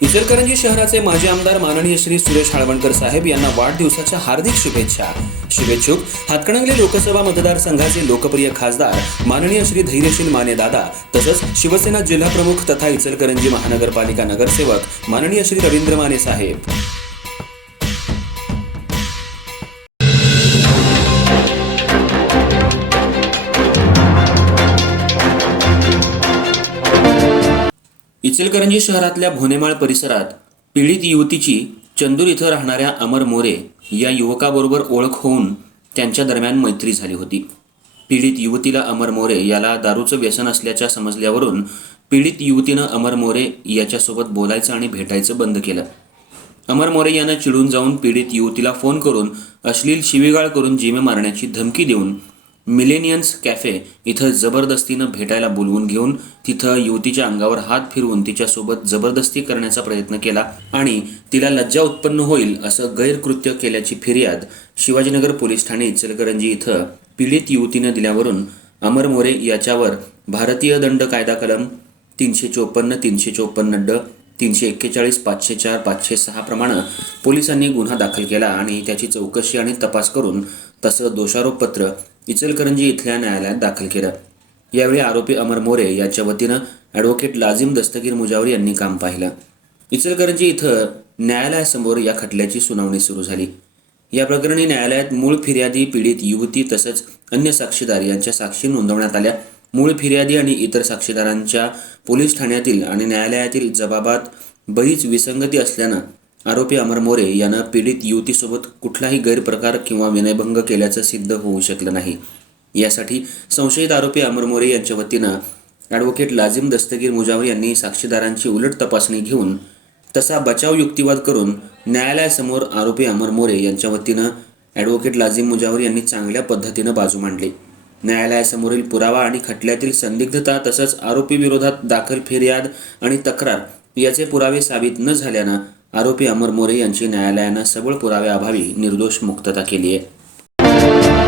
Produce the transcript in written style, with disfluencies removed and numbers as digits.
इचलकरंजी शहराचे माजी आमदार माननीय श्री सुरेश हाळवणकर साहेब यांना वाढदिवसाच्या हार्दिक शुभेच्छा. शुभेच्छुक हातकणंगले लोकसभा मतदारसंघाचे लोकप्रिय खासदार माननीय श्री धैर्यशील माने दादा तसंच शिवसेना जिल्हा प्रमुख तथा इचलकरंजी महानगरपालिका नगरसेवक माननीय श्री रवींद्र माने साहेब. इचलकरंजी शहरातल्या भोनेमाळ परिसरात पीडित युवतीची चंदूर इथं राहणाऱ्या अमर मोरे या युवकाबरोबर ओळख होऊन त्यांच्या दरम्यान मैत्री झाली होती. पीडित युवतीला अमर मोरे याला दारूचं व्यसन असल्याच्या समजल्यावरून पीडित युवतीनं अमर मोरे याच्यासोबत बोलायचं आणि भेटायचं बंद केलं. अमर मोरे यानं चिडून जाऊन पीडित युवतीला फोन करून अश्लील शिवीगाळ करून जीवे मारण्याची धमकी देऊन मिलेनियन्स कॅफे इथं जबरदस्तीनं भेटायला बोलवून घेऊन तिथं युवतीच्या अंगावर हात फिरवून तिच्यासोबत जबरदस्ती करण्याचा प्रयत्न केला आणि तिला लज्जा उत्पन्न होईल असं गैरकृत्य केल्याची फिर्याद शिवाजीनगर पोलीस ठाणे इचलकरंजी इथं पीडित युवतीनं दिल्यावरून अमर मोरे याच्यावर भारतीय दंड कायदा कलम 354, 354 ड, 341, 504, 506 प्रमाणे पोलिसांनी गुन्हा दाखल केला आणि त्याची चौकशी आणि तपास करून तसं दोषारोपपत्र इचलकरंजी इथल्या न्यायालयात दाखल केलं. यावेळी आरोपी अमर मोरे यांच्या वतीनं ॲडव्होकेट लाजिम दस्तगीर मुजावर यांनी काम पाहिलं. इचलकरंजी इथं न्यायालयासमोर या खटल्याची सुनावणी सुरू झाली. या प्रकरणी न्यायालयात मूळ फिर्यादी, पीडित युवती तसंच अन्य साक्षीदार यांच्या साक्षी नोंदवण्यात आल्या. मूळ फिर्यादी आणि इतर साक्षीदारांच्या पोलीस ठाण्यातील आणि न्यायालयातील जबाबात बरीच विसंगती असल्यानं आरोपी अमर मोरे यानं पीडित युवतीसोबत कुठलाही गैरप्रकार किंवा विनयभंग केल्याचं सिद्ध होऊ शकलं नाही. यासाठी संशयित आरोपी अमर मोरे यांच्या वतीनं ॲडव्होकेट लाजिम दस्तगीर मुजावर यांनी साक्षीदारांची उलट तपासणी घेऊन तसा बचाव युक्तिवाद करून न्यायालयासमोर आरोपी अमर मोरे यांच्या वतीनं ॲडव्होकेट लाजिम मुजावर यांनी चांगल्या पद्धतीनं बाजू मांडली. न्यायालयासमोरील पुरावा आणि खटल्यातील संदिग्धता तसंच आरोपी विरोधात दाखल फिर्याद आणि तक्रार याचे पुरावे साबित न झाल्यानं आरोपी अमर मोरे यांची न्यायालयानं सबळ पुराव्याअभावी निर्दोष मुक्तता केली आहे.